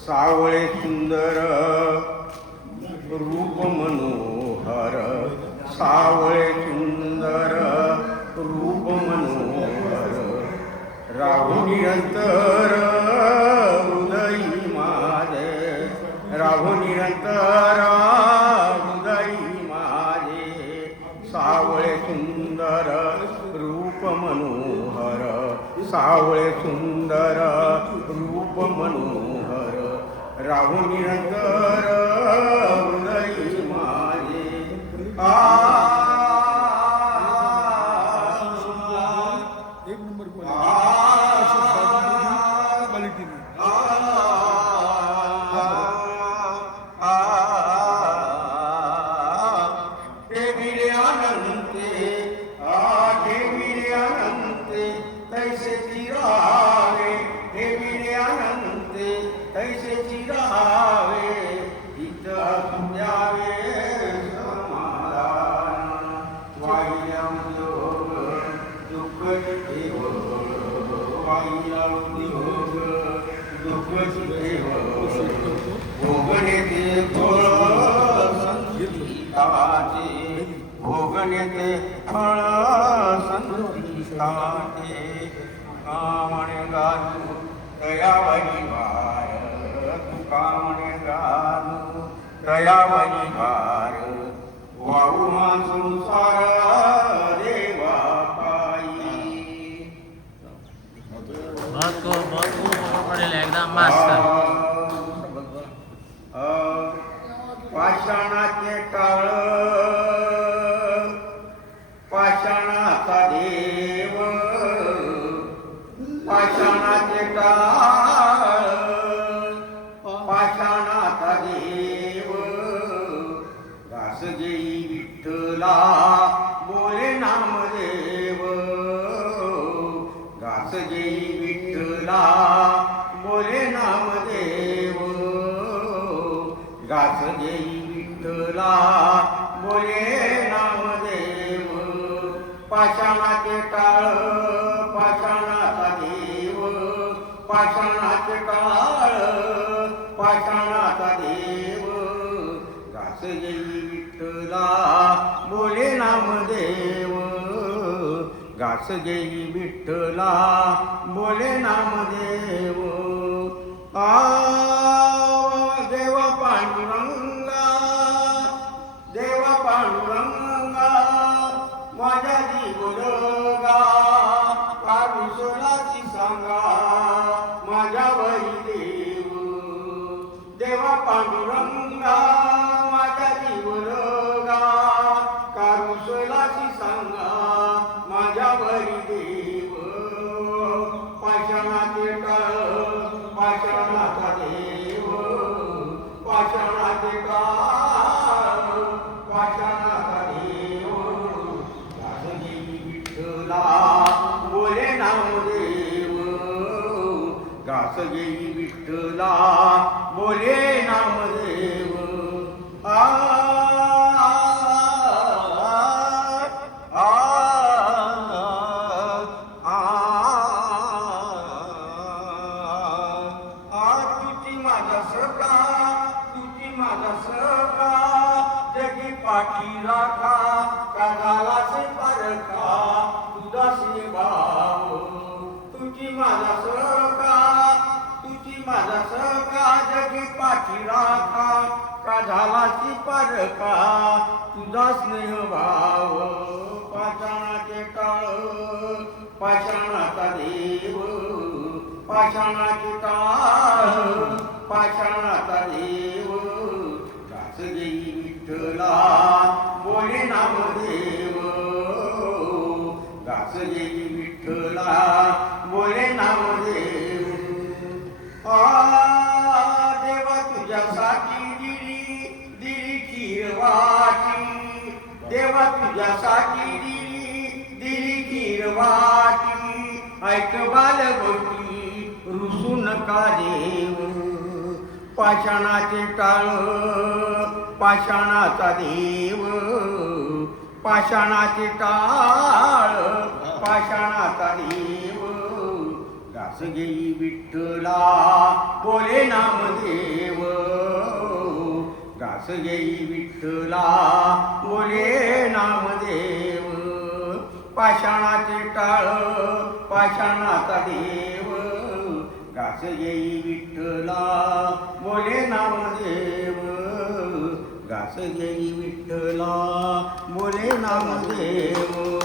सावळे सुंदर रूप मनोहर, सावळे सुंदर रूप मनोहर, राहू निरंतर हृदयी माझे, राहू निरंतर हृदयी माझे, सावळे सुंदर रूप मनोहर, सावळे सुंदर रूप मनोहर, राहू निरंतर हृदयी माझे. एक नंबर तैसे चिरावे, हे विरे अनंते तैसे चिरावे, इथं द्यावे समाधान. वाह्यम योग दुःख देव, वाह्यम योग दुःख देव, भोगणे ते फळ संगीताचे, भोगणे ते फळ संगीताचे. कामणे गाजू दयावरी भार, तू कामणे गाजू दयावरी भार, वाहू हा संसार देवा पायी. बहुत खूप पडेल एकदम मस्त. पाषाणाचे टाळ, पाषाणाचा देव, पाषाणाचे टाळ, पाषाणाचा देव, घास घेई विठ्ठला बोले नामदेव, घास घेई विठ्ठला बोले नामदेव, घास घेई विठ्ठला बोले नामदेव. पाषाणाचे टाळ, पाषाणाचा देव, पाषाणाचे टाळ, पाषाणाचा देव, घास घेई विठ्ठला बोले नामदेव, घास घेई विठ्ठला बोले नामदेव. देव पांडुरंगा, देव पांडुरंगा, माझ्या जीवलगा कारुसोलाची सांगा, माझ्यावरी देव. देवा पांडुरंगा, माझ्या जीवलगा कारुसोलाची सांगा, माझ्यावरी देव. पाषाणाचे टाळ, पाषाणाचा देव, पाषाणाचे टाळ, पाषाणाचा देव, घास घेई विठ्ठला बोले नामदेव, घास घेई विठ्ठला बोले नामदेव. तुझी माझा सखा, तुझी माझा सखा, जगी पाठी राखा, का झालासे परखा तुझाशी भाव. तुझी माझा सखा, तुझी माझा सखा, जगी पाठी राखा, का झालाशी परखा तुझा स्नेह भाव. पाषाणाचे टाळ, पाषाणाचा देव, पाषाणाचे टाळ, पाषाणाचा देव, घास घेई विठ्ठला बोले नामदेव, घास घेई विठ्ठला बोले नामदेव. देवा तुझ्यासाठी दिली दिली खीरवाटी, देवा तुझ्यासाठी दिली खीरवाटी, ऐक बालगोटी रुसू नका देव. पाषाणाचे टाळ, पाषाणाचा देव, पाषाणाचे टाळ, पाषाणाचा देव, घास घेई विठ्ठला बोले नामदेव घास घेई विठ्ठला बोले नामदेव पाषाणाचे टाळ पाषाणाचा देव घास घेई विठ्ठला बोले नामदेव घास घेई विठ्ठला बोले नामदेव